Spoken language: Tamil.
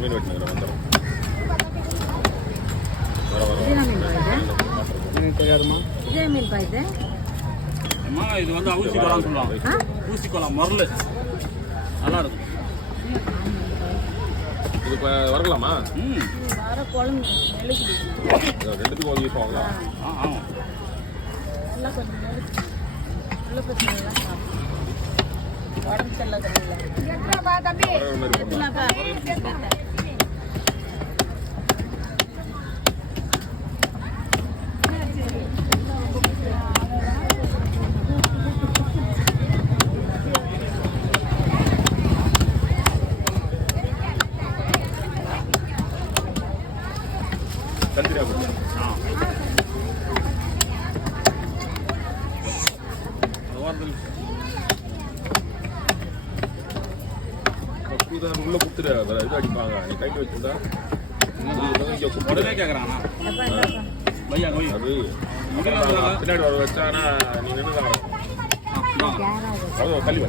மீன் வெட்டினு வந்துடும். தெரியாதுமா இதே மீன் பாய்து அம்மா இது வந்து ஊசி கோலம் சொல்லுவாங்க. ஊசி கோலம் மரல் நல்லா இருக்கும். இது வரலாமா? வர குழம்பு ரெண்டுத்துக்கும் ஒரு யூஸ் ஆகலாம். ஆமாம் நல்லா கொஞ்சம் நெருக்கி உள்ள பசங்கள்லாம் சாப்பிடும். உடம்பு செல்லாதீங்களா தம்பி கண்டிப்பா உள்ள குத்துற இது அடிப்பாங்க. நீ கைட்டு வச்சிருந்தா உடனே கேட்குறாங்கண்ணா பையா நோய் அது பின்னாடி வர வச்சானா நீ நின்று தான் கல்வி